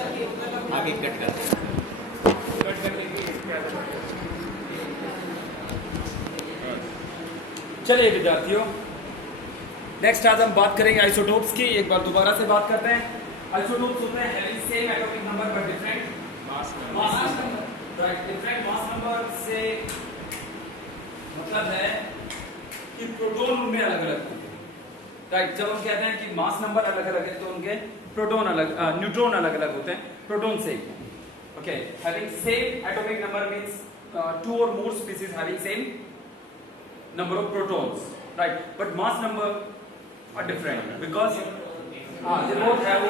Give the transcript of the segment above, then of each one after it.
आगे कट कर चलिए विद्यार्थियों, नेक्स्ट आज हम बात करेंगे आइसोटोप्स की। एक बार दोबारा से बात करते हैं। आइसोटोप्स होते हैं having same atomic number but different mass number. Right, different mass number से मतलब है कि प्रोटॉन उनमें अलग अलग होंगे। राइट, जब हम कहते हैं कि मास नंबर अलग अलग है तो उनके प्रोटॉन अलग न्यूट्रॉन अलग अलग होते हैं, proton same. Okay, having same atomic number means two और more species having same number of protons, right? But mass number are different because they both have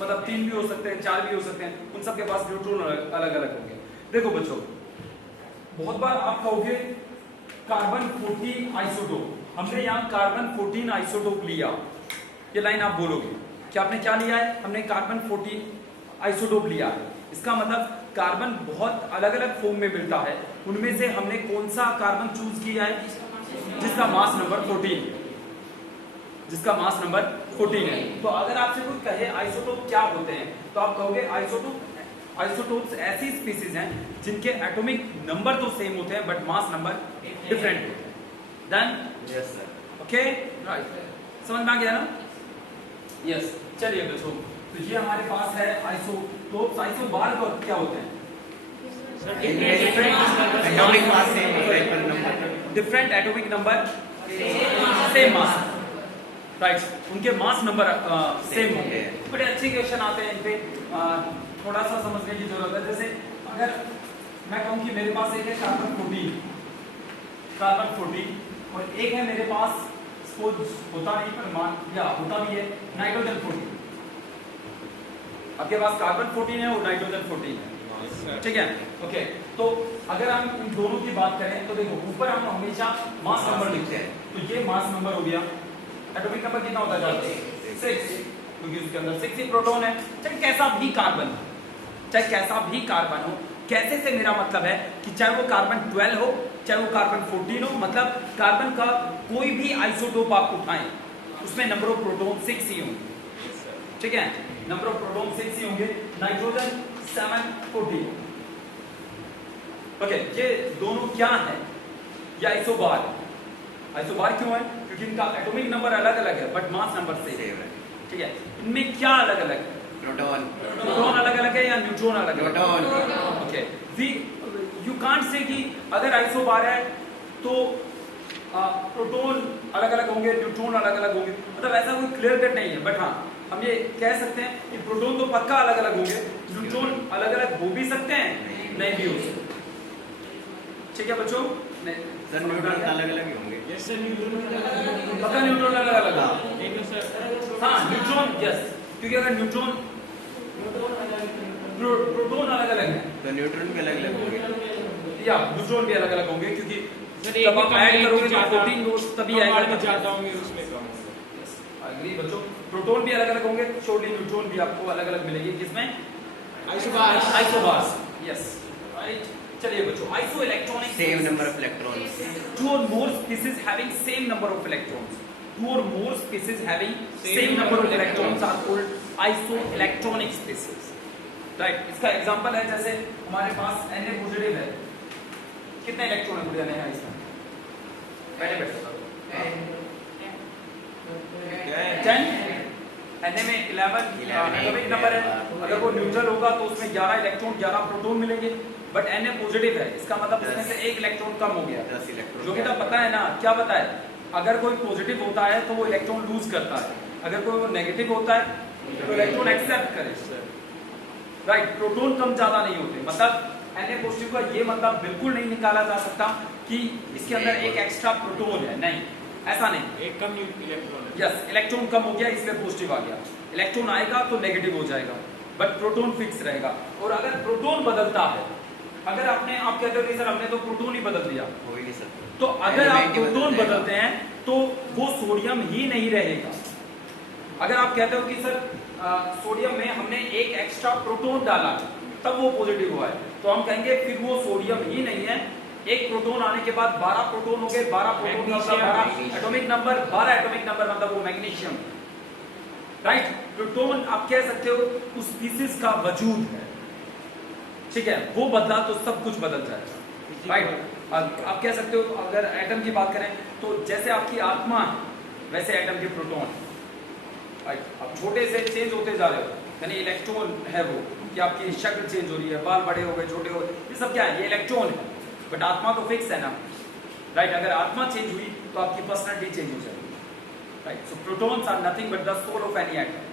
मतलब 3 भी हो सकते हैं, 4 भी हो सकते हैं, उन सब के पास न्यूट्रॉन अलग अलग होंगे। देखो बच्चों, बहुत बार आप कहोगे कार्बन 14 आइसोटोप, हमने यहाँ कार्बन 14 आइसोटोप लिया, ये लाइन आप बोलोगे कि आपने क्या लिया है? हमने कार्बन 14 आइसोटोप लिया है। इसका मतलब कार्बन बहुत अलग अलग फॉर्म में मिलता है, उनमें से हमने कौन सा कार्बन चूज किया है? जिसका मास नंबर 14, जिसका मास नंबर 14 है। तो अगर आपसे कोई कहे आइसोटोप क्या होते हैं, तो आप कहोगे आइसोटोप्स ऐसी स्पीशीज हैं जिनके एटॉमिक नंबर तो सेम होते हैं बट मास नंबर डिफरेंट होते हैं। Done? Yes sir. Okay, right, समझ में आ गया ना? यस, चलिए बच्चों, तो ये हमारे पास है आइसोटोप्स। आइसोबार क्या होते हैं? एटॉमिक मास सेम होता है पर number different atomic number same mass. Right, उनके मास नंबर सेम होंगे। बड़े अच्छे क्वेश्चन आते हैं, इन पे थोड़ा सा समझने की जरूरत है। जैसे अगर मैं कहूं कि मेरे पास एक है कार्बन 14 और एक है मेरे पास, सपोज होता नहीं पर मान या होता भी है, नाइट्रोजन 14। आपके पास कार्बन 14 है और नाइट्रोजन 14 है, ठीक है? ओके, तो अगर हम इन दोनों की बात करें तो देखो ऊपर हम हमेशा मास नंबर लिखते हैं, तो ये मास नंबर हो गया। एटॉमिक नंबर कितना होता है? 6, क्योंकि उसके अंदर 6 ही प्रोटॉन है। चाहे कैसा भी कार्बन हो, कैसे से मेरा मतलब है कि चाहे वो कार्बन 12 हो, चाहे वो कार्बन 14 हो, मतलब कार्बन का कोई भी आइसोटोप आप उठाएं उसमें नंबर ऑफ प्रोटॉन 6 ही होंगे, ठीक है? नंबर ऑफ प्रोटॉन 6 ही होंगे। नाइट्रोजन 7, 14। ओके, ये दोनों क्या है? ये आइसोबार क्यों है? क्योंकि इनका एटॉमिक नंबर अलग अलग है बट मास नंबर सेम है, ठीक है? इनमें क्या अलग अलग है? प्रोटॉन अलग अलग है या न्यूट्रॉन अलग अलग है? Proton. Okay, you can't say कि अगर आइसोबार है तो प्रोटॉन अलग अलग होंगे, न्यूट्रॉन अलग अलग होंगे, मतलब ऐसा कोई क्लियर कट नहीं है। बट हाँ, हम ये कह सकते हैं कि प्रोटॉन तो पक्का अलग अलग होंगे, न्यूट्रॉन अलग अलग हो भी सकते हैं, नहीं भी हो सकते, ठीक है बच्चों? सर न्यूट्रॉन अलग अलग ही होंगे। यस सर, न्यूट्रॉन पक्का न्यूट्रॉन अलग अलग है। एक तो सर हाँ, न्यूट्रॉन, यस, क्योंकि अगर न्यूट्रॉन प्रोटॉन अलग अलग है तो न्यूट्रॉन भी अलग अलग होंगे या न्यूट्रॉन भी अलग अलग होंगे, क्योंकि सर जब आप ऐड करोगे तो 14 तभी आएगा में ज्यादा होंगे, उसमें कम होंगे। अग्री बच्चों, प्रोटॉन भी अलग अलग होंगे, शोरली न्यूट्रॉन भी आपको अलग अलग मिलेंगे, जिसमें आइसोबार्स। Yes, right. चलिए बच्चों, iso electronic same number of electrons. two or more species having same number of electrons. Two or more species having same number of electrons are called isoelectronic species. Right? इसका example है, जैसे हमारे पास Na positive है, कितने electron है बुढ़िया ने इसमें? पहले बैठो 10। Na में 11 एटॉमिक नंबर है। अगर वो न्यूट्रल होगा तो उसमें 11 इलेक्ट्रॉन 11 प्रोटॉन मिलेंगे। बट Na पॉजिटिव है, इसका मतलब उसमें से एक इलेक्ट्रॉन कम हो गया। 10 इलेक्ट्रॉन। जो बेटा पता है ना, क्या पता है? अगर कोई पॉजिटिव होता है तो वो इलेक्ट्रॉन लूज करता है, अगर कोई नेगेटिव होता है तो इलेक्ट्रॉन एक्सेप्ट करे। राइट, प्रोटॉन कम ज्यादा नहीं होते, मतलब Na पॉजिटिव का ये मतलब बिल्कुल नहीं निकाला जा सकता कि इसके अंदर एक एक्स्ट्रा प्रोटॉन है, नहीं, ऐसा नहीं। एक कम इलेक्ट्रॉन है। यस, इलेक्ट्रॉन कम हो गया इसलिए पॉजिटिव आ गया। इलेक्ट्रॉन आएगा तो नेगेटिव हो जाएगा, बट प्रोटॉन फिक्स रहेगा। और अगर प्रोटॉन बदलता है, अगर आप कहते हो कि सर हमने तो प्रोटॉन ही बदल दिया, हो ही नहीं सकता, तो अगर आप एलिमेंट ही बदल प्रोटॉन जाएगा। बदलते हैं तो वो सोडियम ही नहीं रहेगा। अगर आप कहते हो कि सर सोडियम में हमने एक एक्स्ट्रा प्रोटॉन डाला तब वो पॉजिटिव हुआ है, तो हम कहेंगे फिर वो सोडियम ही नहीं है। एक प्रोटॉन आने के बाद 12 प्रोटॉन हो गए, 12 प्रोटॉन का मतलब 12 एटॉमिक नंबर, 12 एटॉमिक नंबर मतलब वो मैग्नीशियम। राइट, प्रोटॉन आप कह सकते हो उस स्पीसीज का वजूद है, ठीक है, वो बदला तो सब कुछ बदल जाएगा, राइट। आप कह सकते हो अगर एटम की बात करें तो जैसे आपकी आत्मा है वैसे एटम के प्रोटॉन, राइट। आप छोटे से चेंज होते जा रहे हो, यानी इलेक्ट्रॉन है वो, कि आपकी शक्ल चेंज हो रही है, बाल बड़े हो गए, छोटे हो गए, ये सब क्या है, ये इलेक्ट्रॉन है, बट आत्मा तो फिक्स है ना, राइट। अगर आत्मा चेंज हुई तो आपकी पर्सनालिटी चेंज हो जाएगी, right. So protons are nothing but the soul of any atom.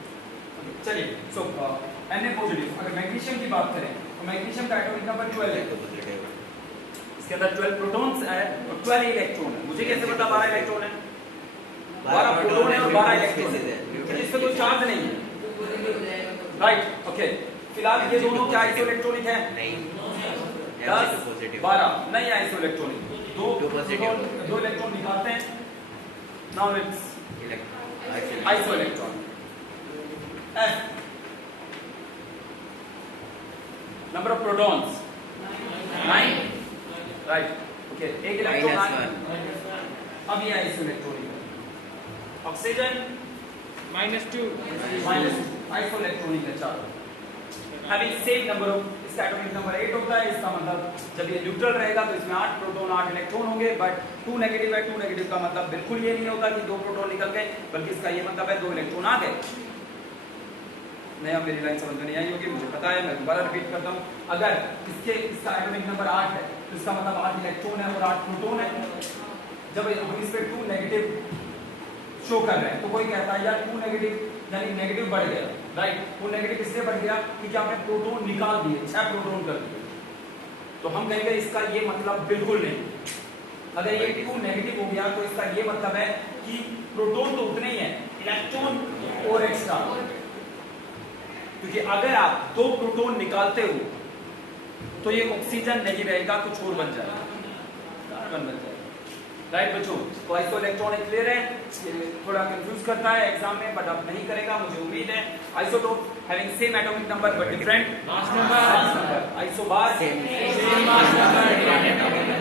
चलिए, सो Na पॉजिटिव, अगर मैग्नीशियम की बात करें तो मैग्नीशियम का एटॉमिक नंबर 12 है, इसके अंदर 12 प्रोटॉन्स है और 12 इलेक्ट्रॉन है। मुझे कैसे पता 12 इलेक्ट्रॉन है? 12 प्रोटॉन है और 12 इलेक्ट्रॉन है, इसमें कोई चार्ज नहीं है, राइट। ओके, फिलहाल ये दोनों क्या आइसोइलेक्ट्रॉनिक है? नहीं, 10 पॉजिटिव 12 नहीं आइसोइलेक्ट्रॉनिक, दो Two positive. दो इलेक्ट्रॉन निकालते हैं, now it's isoelectron. Number of protons 9, right. Okay, एक इलेक्ट्रॉन अब ये आइसोइलेक्ट्रॉनिक है। ऑक्सीजन -2 माइनस आइसोइलेक्ट्रॉनिक है, चारों हैविंग सेम नंबर ऑफ, इसका एटॉमिक नंबर 8 होता है, इसका मतलब जब ये न्यूट्रल रहेगा तो इसमें 8 प्रोटॉन 8 इलेक्ट्रॉन होंगे, बट 2 नेगेटिव है, 2 नेगेटिव का मतलब बिल्कुल ये नहीं होता कि 2 प्रोटॉन निकल गए, बल्कि इसका ये मतलब है 2 इलेक्ट्रॉन आ गए। नया मेरी लाइन समझ में नहीं आई होगी, मुझे पता है, मैं दोबारा रिपीट करता हूँ। अगर इसका एटॉमिक नंबर 8 है तो इसका मतलब 8 इलेक्ट्रॉन है और 8 प्रोटॉन है। जब हम इस पे 2 नेगेटिव शो कर रहे हैं तो कोई कहता है यार 2 नेगेटिव यानी नेगेटिव बढ़ गया, राइट। वो नेगेटिव इसलिए बढ़ गया क्योंकि आपने प्रोटॉन निकाल दिए, 6 प्रोटॉन कर दिए, तो हम कहेंगे इसका ये मतलब बिल्कुल नहीं। अगर ये 2 नेगेटिव हो गया तो इसका ये मतलब है कि प्रोटॉन तो उतने ही है, इलेक्ट्रॉन और एक्स्ट्रा, क्योंकि अगर आप 2 प्रोटॉन निकालते हो तो ये ऑक्सीजन नहीं रहेगा, कुछ और बन जाएगा, कार्बन बन जाएगा, राइट बच्चों। तो आइसोइलेक्ट्रॉनिक क्लियर है, थोड़ा कंफ्यूज करता है एग्जाम में, बट अब नहीं करेगा मुझे उम्मीद है। Isotope having same atomic number but different mass number, isobar same mass number,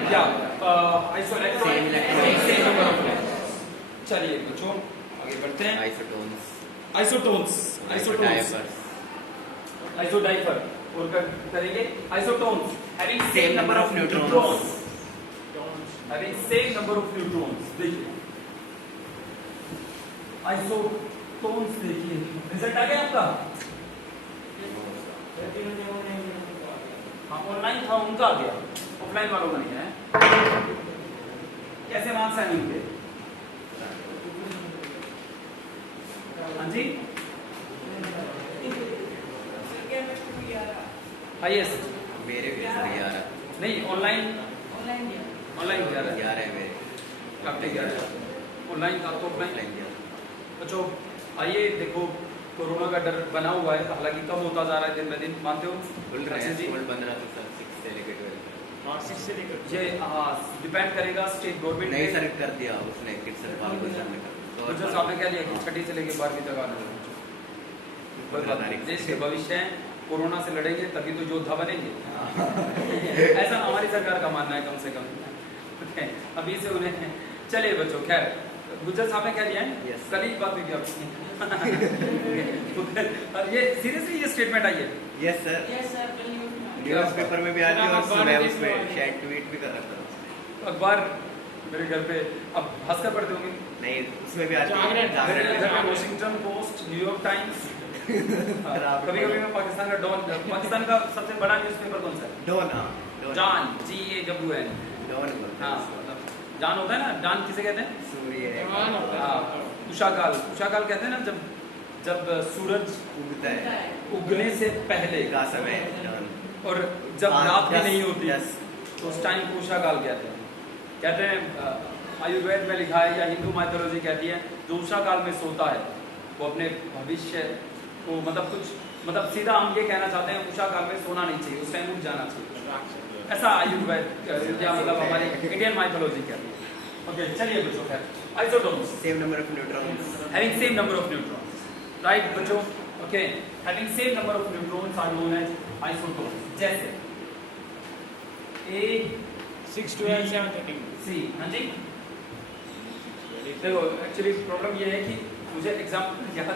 क्या isoelectronic same number of electrons. चलिए बच्चों आगे बढ़ते हैं। आइसोटोन्स, आइसोटोन्स, आइसोटोन्स, आइसोडाइफर और करेंगे isotones having same number of neutrons, having same number of neutrons। देखिए isotones, देखिए रिजल्ट आ गया आपका, हाँ ऑनलाइन था उनका आ गया, ऑफलाइन वालों का नहीं है। कैसे मार्क्स आए उनके? हाँ जी, हाईएस्ट मेरे भी सर 11 नहीं, ऑनलाइन ऑनलाइन 11 है मेरे, आपके 11 ऑनलाइन का तो ऑफलाइन। ऑफलाइन 11। बच्चों आइए देखो, कोरोना का डर बना हुआ है, हालांकि कम होता जा रहा है दिन ब दिन, मानते हो? खुल रहे हैं, जी, स्कूल बंद रहा तो सर 6 से लेकर 12। हाँ 6 से लेकर ये डिपेंड करेगा स्टेट गवर्नमेंट नहीं सर कर दिया उसने किड सरकार को जाने का, तो टीचर साहब ने कह दिया कि 6ठी से लेकर 12वीं तक आना है। कोई बात नहीं, देश के भविष्य है, कोरोना से लड़ेंगे तभी तो योद्धा बनेंगे। ऐसा हमारी सरकार का मानना है कम से कम, अभी से उन्हें। चलिए बच्चों, खैर गुज्जर साहब ने कह दिया है, Yes. कल ही बात हुई थी आपकी। ये सीरियसली ये स्टेटमेंट आई है? यस सर, न्यूज़ पेपर में भी आ रही है और सुबह उसमें शायद ट्वीट भी कर रहा था। अखबार मेरे घर पे अब हंसकर पढ़ते होंगे, नहीं उसमें भी आ रही जागरण, है, मेरे घर पे जागरण। वॉशिंगटन पोस्ट, न्यूयॉर्क टाइम्स, कभी कभी मैं पाकिस्तान का डॉन, पाकिस्तान का सबसे बड़ा न्यूज़पेपर कौन सा है? डॉन, हाँ डॉन, जान, GAWN, डॉन बोलते हाँ हैं। मतलब जान होता है ना, जान किसे कहते हैं? सूर्य है, जवान होता है। हाँ, उषाकाल, उषाकाल कहते हैं ना जब जब सूरज उगता है उगने से पहले का समय, डॉन। और जब हाँ, रात भी yes, नहीं होती yes। तो उस टाइम को उषाकाल कहते हैं। कहते हैं आयुर्वेद में लिखा है या हिंदू माइथोलॉजी कहती है जो उषाकाल में सोता है वो अपने भविष्य को मतलब सीधा हम ये कहना चाहते हैं उषाकाल में सोना नहीं चाहिए, उस टाइम उठ जाना चाहिए, ऐसा आयुर्वेद या मतलब हमारी इंडियन माइथोलॉजी कहती है। ओके चलिए बच्चों, खैर isotones same number of neutrons, having same number of neutrons, right बच्चों? okay, having same number of neutrons are known as isotopes। जैसे A 6 12 7 13 C, हाँ जी। देखो एक्चुअली प्रॉब्लम ये है कि मुझे एग्जाम याद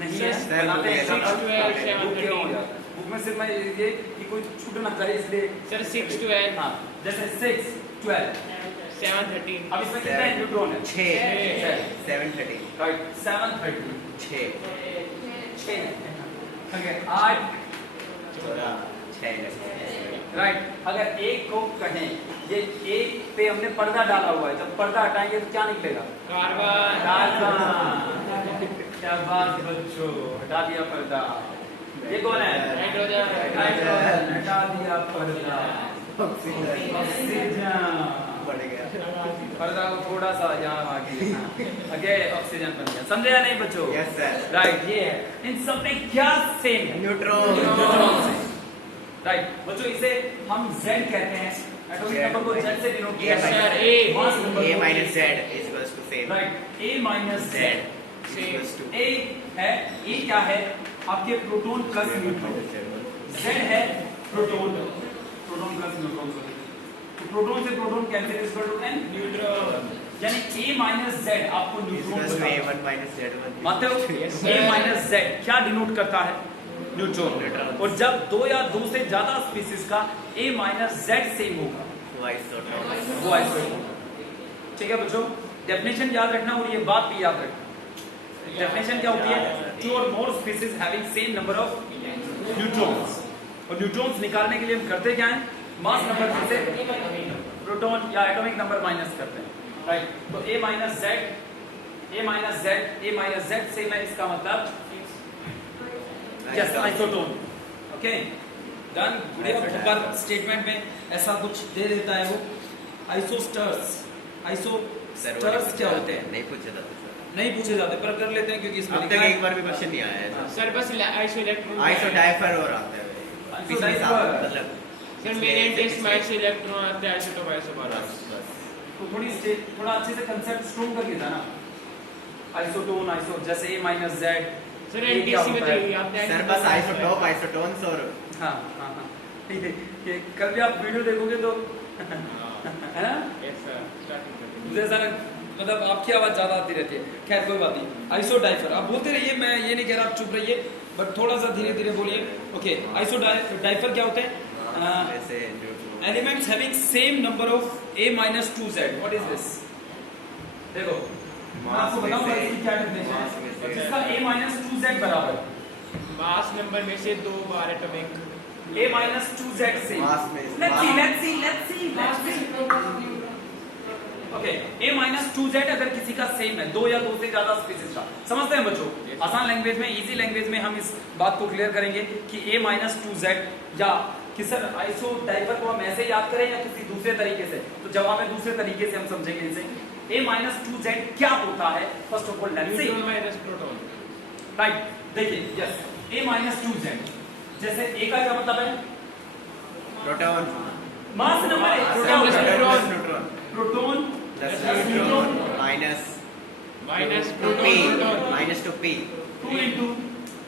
नहीं Sir, है, बनाते हैं 6, 12, 7, बुक क्यों हो 13. जाता है? बुक में सिर्फ मैं ये कि कोई छूट ना करे इसलिए Sir, 6, 12, हाँ जैसे 6, 12 7, 13. अब इसमें कितने न्यूट्रॉन है? 6 730 राइट 7, 30 6 6 ओके 8 6 राइट अगर एक को कहें ये एक पे हमने पर्दा डाला हुआ है, जब पर्दा हटाएंगे तो क्या निकलेगा? Carbon. कार्बन। क्या बात बच्चों, हटा दिया पर्दा। ये कौन है? Nitrogen. नाइट्रोजन, हटा दिया पर्दा। ऑक्सीजन ऑक्सीजन, बढ़ गया। पर्दा को थोड़ा सा यहाँ आगे ओके ऑक्सीजन बन गया। समझे या नहीं बच्चों? Yes sir. राइट ये है, इन सब में क्या सेम है? न्यूट्रॉन राइट बच्चों इसे हम Z कहते हैं, एटॉमिक नंबर को Z से डिनोट किया Yes, जाता sir. है। A. मास नंबर A को- minus Z is equals to same right A minus Z Z is equals to A है, A क्या है? आपके प्रोटॉन प्लस न्यूट्रॉन। Z है प्रोटॉन, प्रोटॉन प्लस न्यूट्रॉन। तो प्रोटॉन से proton cancel is equal to n Neutron. यानी A minus Z आपको neutron equals to बताता है। A1 minus Z1 मानते हो? Yes, A sir. Minus Z क्या डिनोट करता है? न्यूट्रॉन। न्यूट्रॉन। और जब दो या दो से ज्यादा स्पीसीज का A माइनस Z सेम होगा twice or twice वो आइसोटोप। ठीक है बच्चों, डेफिनेशन याद रखना और ये बात भी याद रखना। डेफिनेशन क्या होती है? टू और मोर species having same number of neutrons. और न्यूट्रॉन्स निकालने के लिए हम करते क्या है? मास नंबर में से प्रोटॉन या एटॉमिक नंबर माइनस करते हैं। राइट तो A माइनस Z सेम है, इसका मतलब यस आइसोटोन। Okay done. पर स्टेटमेंट में ऐसा कुछ दे देता है वो। आइसोस्टर्स, आइसोस्टर्स क्या होते हैं? नहीं पूछा था नहीं पूछे जाते पर कर लेते हैं क्योंकि इसमें अब लिखा तक है एक बार भी क्वेश्चन नहीं आया है Sir, बस आइसो इलेक्ट्रॉन. आइसो डाइफर और आता है पिछले साल मतलब Sir, मेरे टेस्ट में आइसो इलेक्ट्रॉन आते हैं, आइसोटोप आइसोबार. तो थोड़ा अच्छे से कंसेप्ट स्ट्रॉन्ग करके था ना। आइसोटोन आइसो जैसे A minus Z। Sir, NTC में तो ये आपने सर बस आइसोटोप आइसोटोन्स और हाँ हाँ हाँ ये कल भी आप वीडियो देखोगे तो है ना Yes, sir. Starting करते हैं. मुझे ऐसा मतलब आपकी आवाज ज्यादा आती रहती है। खैर कोई बात नहीं। आइसो डाइफर आप बोलते रहिए, मैं ये नहीं कह रहा आप चुप रहिए, बट थोड़ा सा धीरे धीरे बोलिए। ओके आइसो डाइफर क्या होते हैं? जैसे neutron elements having same number of A minus 2Z। What is this? देखो मैं आपको बताऊंगा इसकी क्या डेफिनेशन है। जिसका A minus 2Z बराबर मास नंबर में से 2 बार एटॉमिक. A minus 2Z से मास में let's see okay A minus 2Z अगर किसी का सेम है, दो या दो से ज्यादा स्पीसीज का, समझते हैं बच्चों? आसान लैंग्वेज में, इजी लैंग्वेज में हम इस बात को क्लियर करेंगे कि A minus 2Z या कि सर आइसो डाइफर को हम ऐसे याद करें या किसी दूसरे तरीके से, तो जवाब है दूसरे तरीके से हम समझेंगे इसे। A minus 2Z क्या होता है? First of all let's see. Neutron minus proton. Right देखिए यस A minus 2Z जैसे A का क्या मतलब है? प्रोटॉन मास नंबर है। Proton क्या plus होता है? neutron. Proton plus Plus neutron neutron. Minus minus two proton P proton. Minus two P 2 into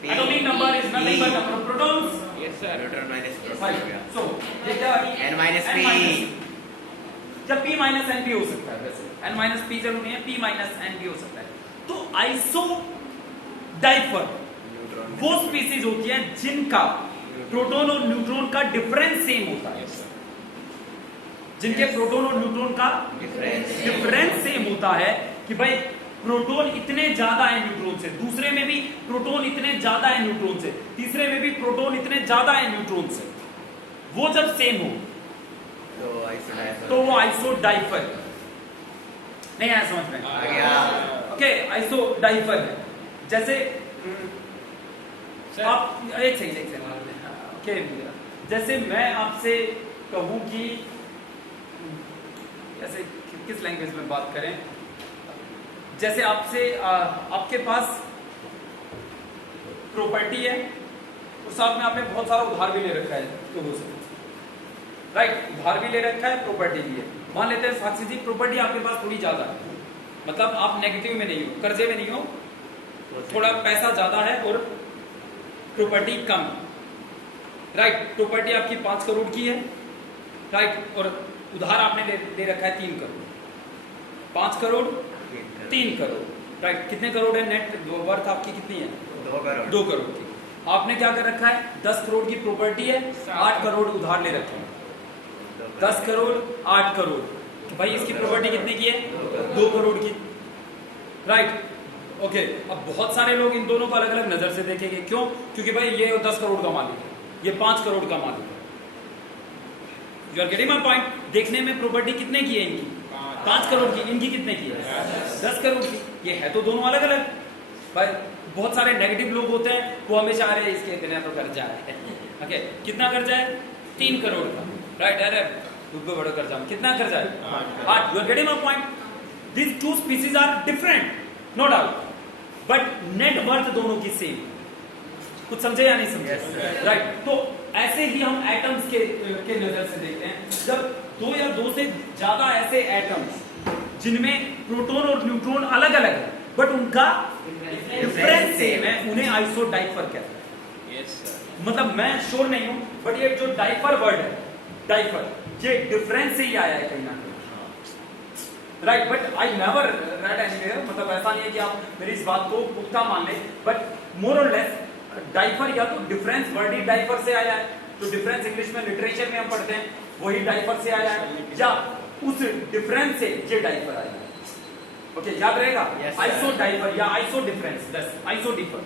P. atomic number is nothing but number of protons. Yes, sir. Neutron minus proton हो गया So ये क्या N minus N P. minus- जब P minus N भी हो सकता है वैसे N minus P जरूर नहीं है, P minus N भी हो सकता है। तो आइसो डाइफर न्यूट्रॉन वो स्पीसीज होती है जिनका प्रोटॉन और न्यूट्रॉन का डिफरेंस सेम होता है। Yes, sir. जिनके प्रोटॉन और न्यूट्रॉन का डिफरेंस सेम होता है कि भाई प्रोटॉन इतने ज्यादा है न्यूट्रॉन से, दूसरे में भी प्रोटॉन इतने ज्यादा है न्यूट्रॉन से, तीसरे में भी प्रोटॉन इतने ज्यादा है न्यूट्रॉन से, वो जब सेम हो तो आइसो डाइफर तो वो आइसो डाइफर नहीं आया समझ में? आ गया ओके आइसो डाइफर है। जैसे Sir. आप एक सेकंड ओके जैसे मैं आपसे कहूं कि ऐसे किस लैंग्वेज में बात करें, जैसे आपसे आपके पास प्रॉपर्टी है और साथ में आपने बहुत सारा उधार भी ले रखा है लोगों से। राइट उधार भी ले रखा है, प्रॉपर्टी भी है। मान लेते हैं साक्षी जी प्रॉपर्टी आपके पास थोड़ी ज्यादा है, मतलब आप नेगेटिव में नहीं हो, कर्जे में नहीं हो, थोड़ा पैसा ज्यादा है और प्रॉपर्टी कम। राइट प्रॉपर्टी आपकी 5 करोड़ की है। राइट और उधार आपने ले रखा है 3 करोड़। 5 करोड़ 3 करोड़। राइट कितने करोड़ है नेट वर्थ आपकी कितनी है? 2 करोड़ 2 करोड़ की। आपने क्या कर रखा है, 10 करोड़ की प्रॉपर्टी है, 8 करोड़ उधार ले रखे हैं। 10 करोड़ 8 करोड़, तो भाई इसकी प्रॉपर्टी कितने की है, 2 करोड़ की, राइट। ओके, अब बहुत सारे लोग इन दोनों को अलग अलग नजर से देखेंगे, क्यों? क्योंकि भाई ये 10 करोड़ का मालिक है, ये 5 करोड़ का मालिक है। You are getting my point? देखने में प्रॉपर्टी कितने की है इनकी, 5 करोड़ की, इनकी कितने की है, 10 करोड़ की। ये है तो दोनों अलग अलग। भाई बहुत सारे नेगेटिव लोग होते हैं, वो हमेशा अरे इसके इतने तो कर्जा है। ओके, कितना कर्जा है, 3 करोड़ का, राइट। अरे तुमको बड़ा कर्जा, कितना कर्जा है, 8। You are getting my point? These two species are different, no doubt, but net worth दोनों की सेम। कुछ समझे या नहीं समझे, राइट। तो ऐसे ही हम एटम्स के नजर से देखते हैं। जब 2 या 2 से ज्यादा ऐसे एटम्स जिनमें प्रोटॉन और न्यूट्रॉन अलग अलग है बट उनका डिफरेंस सेम है, उन्हें आइसोडाइफर कहते हैं। Yes sir. मतलब मैं श्योर नहीं हूं, बट ये जो डाइफर वर्ड है, डाइफर, ये डिफरेंस से ही आया है कहीं ना कहीं, right. But I never red anywhere, मतलब ऐसा नहीं है कि आप मेरी इस बात को पुख्ता मान लें, बट मोर और लेस डाइफर या तो डिफरेंस वर्ड ही डाइफर से आया है, तो डिफरेंस इंग्लिश में लिटरेचर में हम पढ़ते हैं, वही डाइफर से आया है, या उस डिफरेंस से ये डाइफर आया है। ओके, याद रहेगा, आइसो डाइफर या आइसो डिफरेंस, बस आइसो डिफर,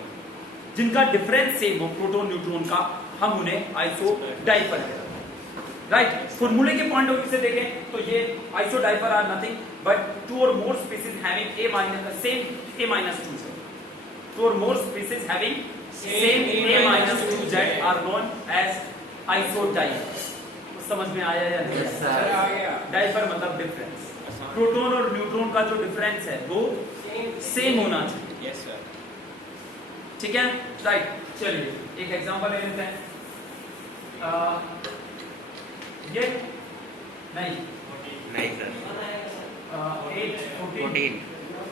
जिनका डिफरेंस सेम हो प्रोटॉन न्यूट्रॉन का, हम उन्हें आइसो डाइफर कहते हैं, राइट। फॉर्मूले के पॉइंट ऑफ व्यू से देखें तो ये isodiapher are nothing but 2 or more species having same A-2 Z. 2 or more species having same A-2 Z are known as isodifer. समझ में आया या नहीं? सर आ गया। डाइफर मतलब डिफरेंस, प्रोटॉन और न्यूट्रॉन का जो डिफरेंस है वो सेम होना चाहिए। Yes sir. ठीक है, राइट। चलिए एक एग्जांपल ले लेते हैं। ये नहीं सर, 8 14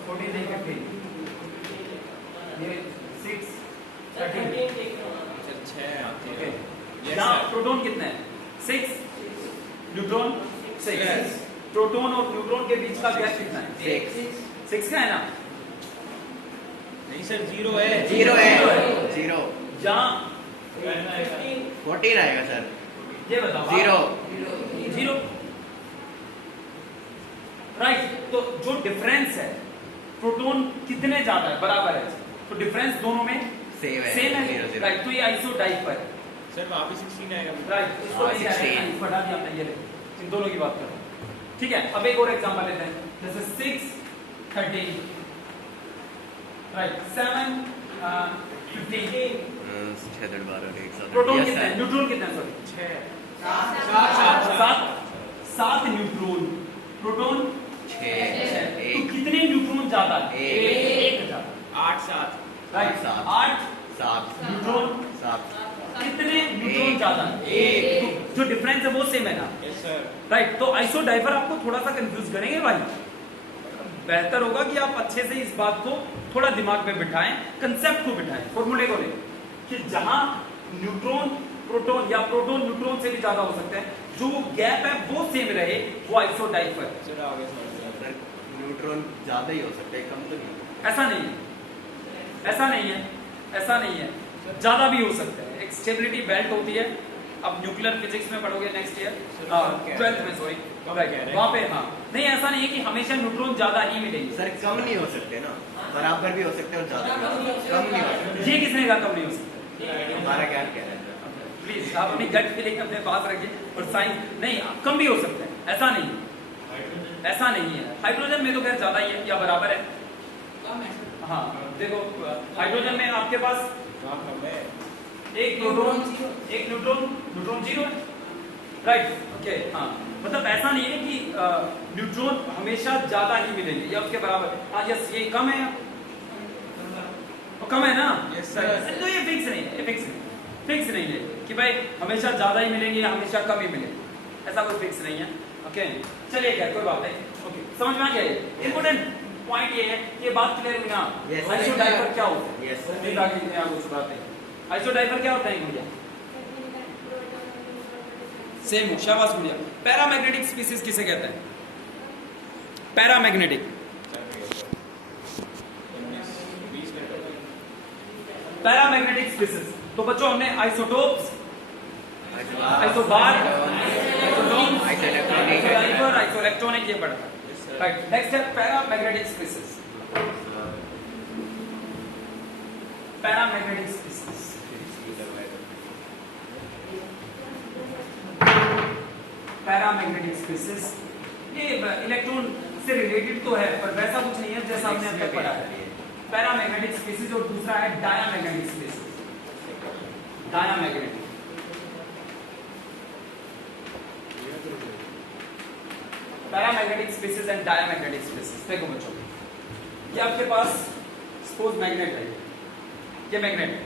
14 नहीं 15, ये 6 13, ओके। यहाँ प्रोटॉन कितने हैं, 6, न्यूट्रॉन 6। प्रोटॉन और न्यूट्रॉन के बीच का गैप कितना है, 6 का है ना? नहीं सर, 0 है। 0 जहाँ 14 आएगा सर, ये बताओ, 0, राइट। तो जो डिफरेंस है, प्रोटॉन कितने ज्यादा है, बराबर है, तो डिफरेंस दोनों में सेम है, राइट। तो ये आइसोडाइफर है, सर वहाँ भी 16 आएगा, राइट। इसको नहीं बढ़ा दिया हमने, ये इन दोनों की बात करो, ठीक है। अब एक और एग्जांपल लेते हैं, जैसे 6 13, राइट, 7 15। 6 12 एक साथ। प्रोटॉन कितने हैं, न्यूट्रॉन कितने हैं, सॉरी 7 न्यूट्रॉन, प्रोटॉन 6। तो कितने न्यूट्रॉन ज्यादा है, 1 ज्यादा, 8 7, राइट। 8 7 न्यूट्रॉन, 7 कितने न्यूट्रॉन ज्यादा है, 1। जो डिफरेंस है वो सेम है ना, यस सर। राइट। तो आइसोडाइफर आपको थोड़ा सा कंफ्यूज करेंगे भाई, बेहतर होगा कि आप अच्छे से इस बात को थोड़ा दिमाग में बिठाएं, कंसेप्ट को बिठाएं, फॉर्मूले को लें, कि जहां न्यूट्रॉन प्रोटॉन या प्रोटॉन न्यूट्रॉन से भी ज्यादा हो सकता है, जो गैप है वो सेम रहे, वो आइसोडाइफर। सर आ गया सर। न्यूट्रॉन ज्यादा ही हो सकता है, कम तो नहीं। ऐसा नहीं है, ऐसा नहीं है, ऐसा नहीं है, ज्यादा भी हो सकता है। एक स्टेबिलिटी बेल्ट होती है, अब न्यूक्लियर फिजिक्स में पढ़ोगे नेक्स्ट ईयर, 12th में, सॉरी, वहां पे। हाँ, नहीं ऐसा नहीं है कि हमेशा न्यूट्रॉन ज्यादा ही मिलेंगे सर, कम नहीं हो सकते ना, बराबर भी हो सकते हैं और ज्यादा भी हो सकते हैं, कम नहीं हो सकते। ये किसने कहा कम नहीं हो सकता? हमारा क्या कह रहा है? प्लीज आप अपनी गट फीलिंग अपने पास रखिए, और साइंस नहीं, कम भी हो सकते हैं, ऐसा नहीं, ऐसा नहीं है। हाइड्रोजन में तो खैर ज्यादा ही है या बराबर है, हाँ। देखो हाइड्रोजन में आपके पास एक प्रोटॉन, एक न्यूट्रॉन, न्यूट्रॉन 0 है, राइट। ओके, हाँ, मतलब ऐसा नहीं है कि न्यूट्रॉन हमेशा ज्यादा ही मिलेंगे या उसके बराबर। हाँ यस, ये कम है, कम है ना, यस सर। तो ये फिक्स नहीं है, ये फिक्स नहीं है कि भाई हमेशा ज्यादा ही मिलेंगे या हमेशा कम ही मिलेंगे, ऐसा कोई फिक्स नहीं है। ओके, चलिए क्या, कोई बात नहीं। ओके, समझ में आ गया? इंपोर्टेंट पॉइंट ये है, ये बात क्लियर हुई ना? आइसोडाइफर क्या होता है? यस नहीं ताकि इतने आपको सुनाते हैं। आइसोडाइफर क्या होता है भैया? सेम, शाबाश भैया। पैरामैग्नेटिक स्पीसीज किसे कहते हैं? पैरामैग्नेटिक तो बच्चों हमने आइसोटोप्स, आइसोबार, आइसोटोन्स, आइसोइलेक्ट्रॉनिक ये पढ़ा। राइट, नेक्स्ट है paramagnetic species. Paramagnetic species, paramagnetic species ये इलेक्ट्रॉन से रिलेटेड तो है पर वैसा कुछ नहीं है जैसा हमने अब तक पढ़ा है। पैरामैग्नेटिक स्पेसिस और दूसरा है diamagnetic species. Diamagnetic, paramagnetic species and diamagnetic species. देखो बच्चों, ये आपके पास सपोज मैग्नेट है, ये मैग्नेट है,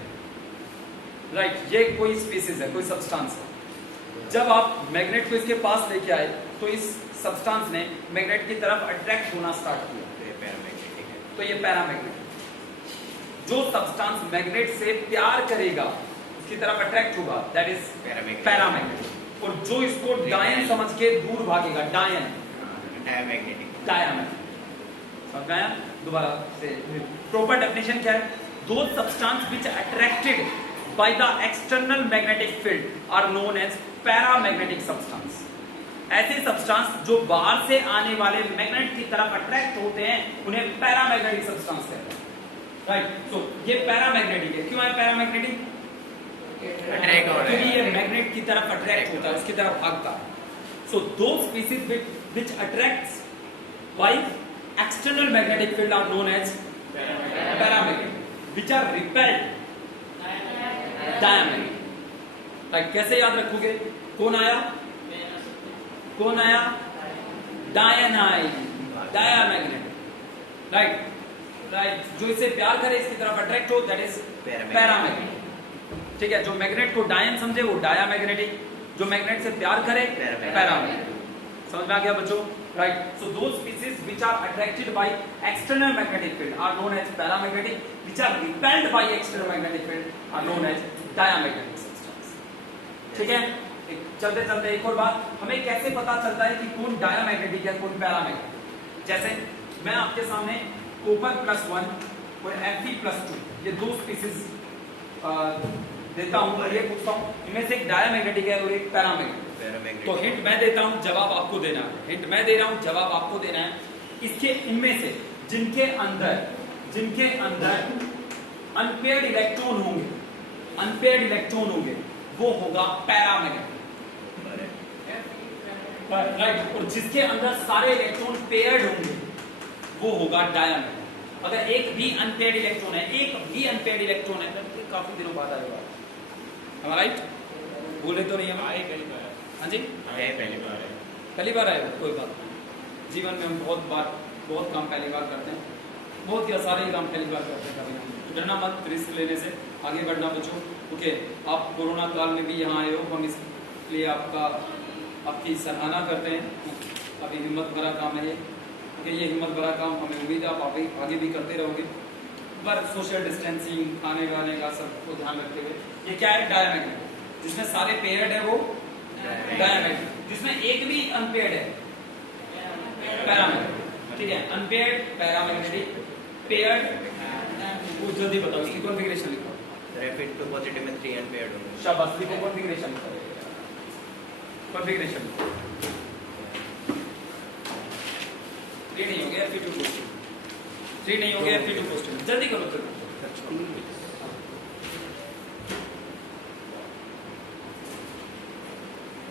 राइट, ये कोई स्पेसिस है, कोई सब्सटेंस है। जब आप मैग्नेट को इसके पास लेके आए तो इस सब्सटेंस ने मैग्नेट की तरफ अट्रैक्ट होना स्टार्ट किया, तो ये पैरामैग्नेट। जो सब्सटेंस मैग्नेट से प्यार करेगा, उसकी तरफ अट्रैक्ट होगा, दैट इज पैरामैग्नेट। और जो इसको डायन समझ के दूर भागेगा, डायन, डायामैग्नेटिक। डायामैग्नेट। समझ गया? दोबारा से प्रॉपर डेफिनेशन क्या है? Those substances which are attracted by the external magnetic field are known as paramagnetic substance. ऐसे सब्सटेंस जो बाहर से आने वाले मैग्नेट की तरफ अट्रैक्ट होते हैं उन्हें पैरामैग्नेटिक सब्सटेंस कहते हैं। राइट, सो ये पैरामैग्नेटिक है। क्यों है पैरामैग्नेटिक? अट्रैक्ट हो रहा है, क्योंकि ये मैग्नेट की तरफ अट्रैक्ट होता है, उसकी तरफ भागता है। सो those species which attracts by external magnetic field are known as paramagnetic, which are repelled diamagnetic. Right, कैसे याद रखोगे? कौन आया? कौन आया? डायन आई, डायामैग्नेटिक। राइट, राइट, जो इससे प्यार करे, इसकी तरफ अट्रैक्ट हो, दैट इज पैरामैग्नेटिक। ठीक है, जो मैग्नेट को डायन समझे वो डायामैग्नेटिक, जो मैग्नेट से प्यार करे पैरामैग्नेटिक। समझ में आ गया बच्चों? Right, so those species which are attracted by external magnetic field are known as paramagnetic, which are repelled by external magnetic field are known as diamagnetic substance. ठीक है, चलते चलते एक और बात, हमें कैसे पता चलता है कि कौन डायामैग्नेटिक है, कौन पैरामैग्नेटिक? जैसे मैं आपके सामने कॉपर +1 और Fe+2 ये दो स्पीसीज देता हूं और ये पूछता हूं इनमें से एक डायामैग्नेटिक है और एक पैरामैग्नेटिक। तो हिंट मैं देता हूं, जवाब आपको देना है। हिंट मैं दे रहा हूं, जवाब आपको देना है। इसके इनमें से जिनके अंदर अनपेयर्ड इलेक्ट्रॉन होंगे, अनपेयर्ड इलेक्ट्रॉन होंगे, वो होगा पैरामैग्नेटिक। राइट, और जिसके अंदर सारे इलेक्ट्रॉन पेयर्ड होंगे वो होगा डायामैग्नेटिक। अगर एक भी अनपेयर्ड इलेक्ट्रॉन है, एक भी अनपेयर्ड इलेक्ट्रॉन है, तो काफी दिनों बाद आएगा। Am I right? बोले तो नहीं हम? हाँ जी, पहली बार आए हो, कोई बात नहीं। जीवन में हम बहुत काम पहली बार करते हैं, बहुत या सारे ही काम पहली बार करते हैं। कभी हम डरना मत, रिस्क लेने से आगे बढ़ना बच्चों। ओके, आप कोरोना काल में भी यहाँ आए हो, हम इसलिए आपकी सराहना करते हैं। अभी हिम्मत भरा काम है ये। ओके, ये हिम्मत भरा काम हमें उम्मीद है आप आगे भी करते रहोगे, पर सोशल डिस्टेंसिंग, खाने वाने का सबको ध्यान रखते हुए। ये क्या है? डायामैग्नेटिक। जिसमें सारे पेयर्ड है वो डायामैग्नेटिक, जिसमें एक भी अनपेयर्ड है पैरामैग्नेटिक। ठीक है, अनपेयर्ड पैरामैग्नेटिक, पेयर्ड वो जल्दी बताओ, इसकी कॉन्फ़िगरेशन लिखो। रैपिड टू पॉजिटिव में 3 अनपेयर्ड होंगे। शाबाश, लिखो कॉन्फ़िगरेशन लिखो। कॉन्फ़िगरेशन 3 नहीं हो गया, Fe2 पॉजिटिव। 3 नहीं हो गया, Fe2 पॉजिटिव। जल्दी करो चलो।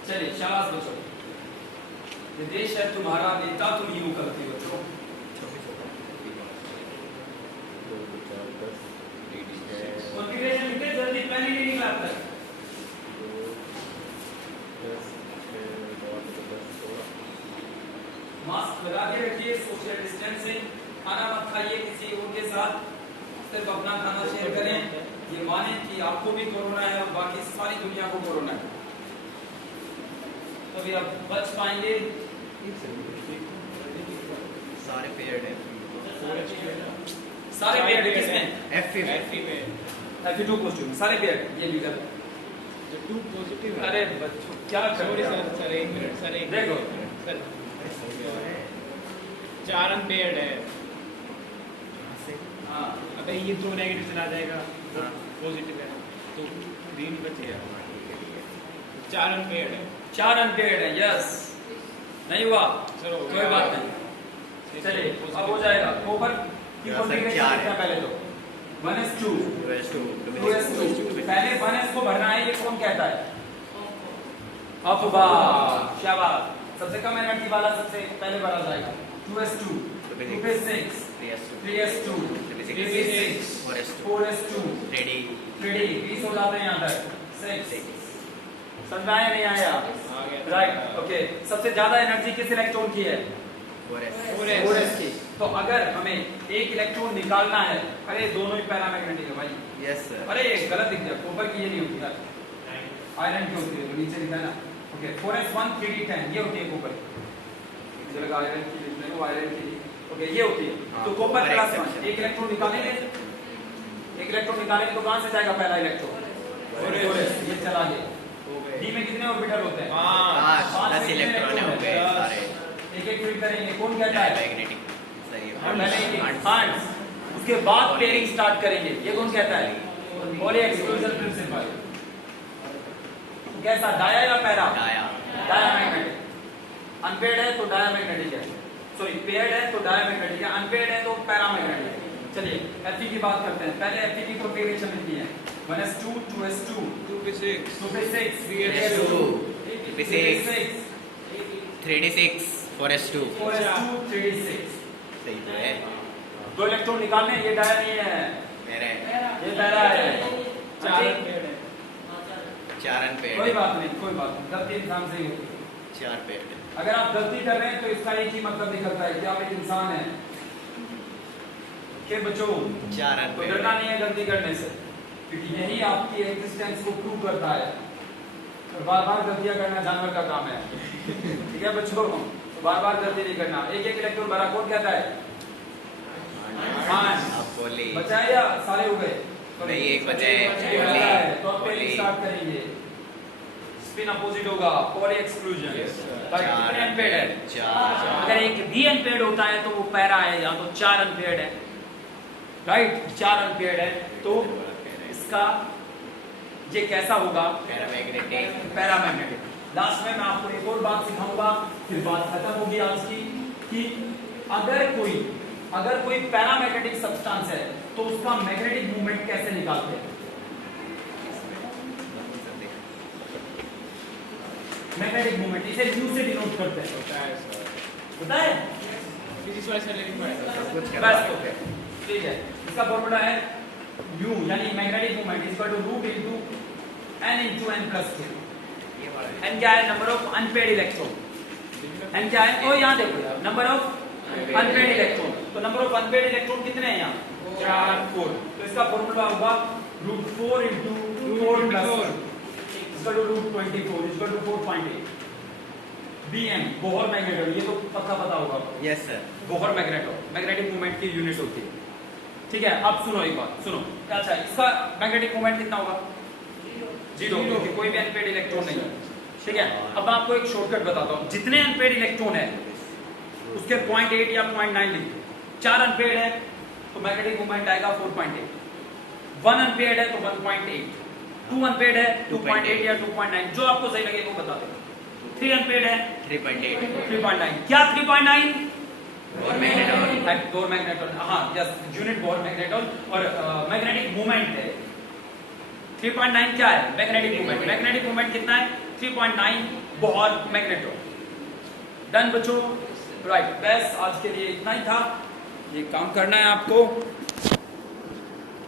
चलिए, शाबाश बच्चों, ये देश है तुम्हारा, नेता तुम ही हो करते बच्चों। कॉन्फ़िगरेशन लिखते जल्दी, पहले नहीं निकला तक। मास्क लगा के रखिए, सोशल डिस्टेंसिंग, खाना मत खाइए किसी और के साथ, सिर्फ अपना खाना शेयर करें। ये माने कि आपको भी कोरोना है और बाकी सारी दुनिया को कोरोना है, तभी आप बच पाएंगे। सारे पेयर्ड है, सारे पेयर्ड है किसमें? Fe2 पॉजिटिव में सारे पेयर्ड। ये भी कर 2 पॉजिटिव। अरे बच्चों क्या कर रहे हो? सर एक मिनट सर, एक देखो सर 4 अनपेयर्ड है। हाँ, अबे ये 2 नेगेटिव चला जाएगा, पॉजिटिव है। तो 3 बचे हैं 4 अनपेड है 4 अनपेड है, यस। नहीं हुआ चलो कोई बात नहीं, चलिए अब हो जाएगा। कॉपर की यहाँ सर कॉन्फ़िगरेशन चार देखते हैं पहले तो 1s2 2s2 पहले 1s को भरना है, ये कौन कहता है? अपवाद, शाबाश। सबसे कम एनर्जी वाला सबसे पहले भरा जाएगा। 2s2 2p6 3s2 3p6 4s2 ready 20 हो जाते हैं यहाँ तक 6 समझ में आया नहीं आया? आ गया राइट, ओके। सबसे ज्यादा एनर्जी किस इलेक्ट्रॉन की है? 4s की। तो अगर हमें एक इलेक्ट्रॉन निकालना है, अरे दोनों ही पैरामैग्नेटिक है भाई। Yes sir. अरे ये गलत दिख गया, कॉपर की ये नहीं होती यार, आयरन की होती है, तो नीचे लिखा है ना। ओके 4s1 3d10 ये होती है कॉपर की। जगह आयरन की लिखते हैं, वो आयरन की। ओके ये होती है। हाँ, तो कॉपर copper प्लस exception। 1 एक इलेक्ट्रॉन निकालेंगे, एक इलेक्ट्रॉन निकालेंगे तो कहां से जाएगा पहला इलेक्ट्रॉन? 4s ये चला गया। डी में कितने ऑर्बिटल होते हैं? 5 10 इलेक्ट्रॉन हो गए सारे। एक एक फिट करेंगे, कौन कहता है? मैग्नेटिक सही पहले है। आर्ट्स, उसके बाद पेयरिंग स्टार्ट करेंगे, ये कौन कहता है? Poly exclusion principle. कैसा, डाया या पैरा? डायामैग्नेटिक। अनपेयर्ड है तो डायामैग्नेटिक है, सॉरी पेयर्ड है तो डायामैग्नेटिक है, अनपेयर्ड है तो पैरामैग्नेटिक है। चलिए Fe की बात करते हैं। पहले Fe की कॉन्फ़िगरेशन लिखनी है 1s2 2s2 2p6 2p6 3s2 2p6 3d6 4s2 4s2 3d6 सही तो है। दो इलेक्ट्रॉन निकालने, ये डाया नहीं है, मेरे ये पैरा है। 4 अनपेड है 4 अनपेड कोई बात नहीं, कोई बात नहीं, गलती इंसान से ही होती है। 4 पेड अगर आप गलती कर रहे हैं तो इसका एक ही मतलब निकलता है कि आप एक इंसान हैं। के बच्चों 4 कोई अनपेड डरना नहीं है गलती करने से, क्योंकि यही आपकी एग्जिस्टेंस को प्रूव करता है। और बार बार गलतियां करना जानवर का काम है, ठीक है बच्चों? तो बार बार गलती नहीं करना। एक एक इलेक्ट्रॉन भरा, कौन कहता है? हाँ आप बोली बचा है या सारे हो गए? नहीं, एक बचा है। बचा है, तो अब पॉली पेयरिंग स्टार्ट करेंगे। स्पिन अपोजिट होगा, पॉली एक्सक्लूजन। कितने अनपेड है? 4 अगर एक भी अनपेड होता है तो वो पैरा है, या तो 4 अनपेड है, राइट? 4 अनपेड है तो इसका ये कैसा होगा? Paramagnetic paramagnetic. लास्ट में मैं आपको एक और बात सिखाऊंगा, फिर बात खत्म होगी आज की, कि अगर कोई पैरामैग्नेटिक सब्सटेंस है तो उसका मैग्नेटिक मूवमेंट कैसे निकालते हैं? मैग्नेटिक मूवमेंट इसे म्यू से डिनोट करते हैं, पता है? फिजिक्स वाले से लेनी पड़ेगा। बस तो ठीक है, इसका फॉर्मूला है म्यू यानी magnetic movement is equal to root into n into n plus 2। n क्या है? Number of unpaired electron. n क्या है? ओ यहाँ देखो, नंबर ऑफ अनपेड इलेक्ट्रॉन। तो नंबर ऑफ अनपेड इलेक्ट्रॉन कितने हैं यहाँ? 4 तो इसका फॉर्मूला होगा root 4 into 4 plus 4 equal to root 24 equal to 4.8 Bm Bohr magneton. ये तो पता होगा आपको। Yes sir. Bohr magneto magnetic movement की यूनिट होती है, ठीक है? अब सुनो एक बात, सुनो। अच्छा, इसका मैग्नेटिक मूवमेंट कितना होगा? 0, क्योंकि कोई भी अनपेड इलेक्ट्रॉन नहीं है, ठीक है? अब मैं आपको एक शॉर्टकट बताता हूँ। जितने अनपेड इलेक्ट्रॉन है उसके 0.8 या 0.9 लिख दो। 4 अनपेड है तो मैग्नेटिक मूवमेंट आएगा 4.8, 1 अनपेड है तो 1.8, 2 अनपेड है 2.8 या 2.9, जो आपको सही लगे वो बता दो। 3 अनपेड है 3.8 3.9। क्या 3.9? और मैग्नेटॉन बोर मैग्नेटॉन, हाँ यस, यूनिट बोर मैग्नेटॉन। और मैग्नेटिक मूवमेंट है 3.9 क्या है? Magnetic movement. मैग्नेटिक मूवमेंट कितना है? 3.9 बोहर मैग्नेटॉन। डन बच्चों, राइट? बस आज के लिए इतना ही था, ये काम करना है आपको।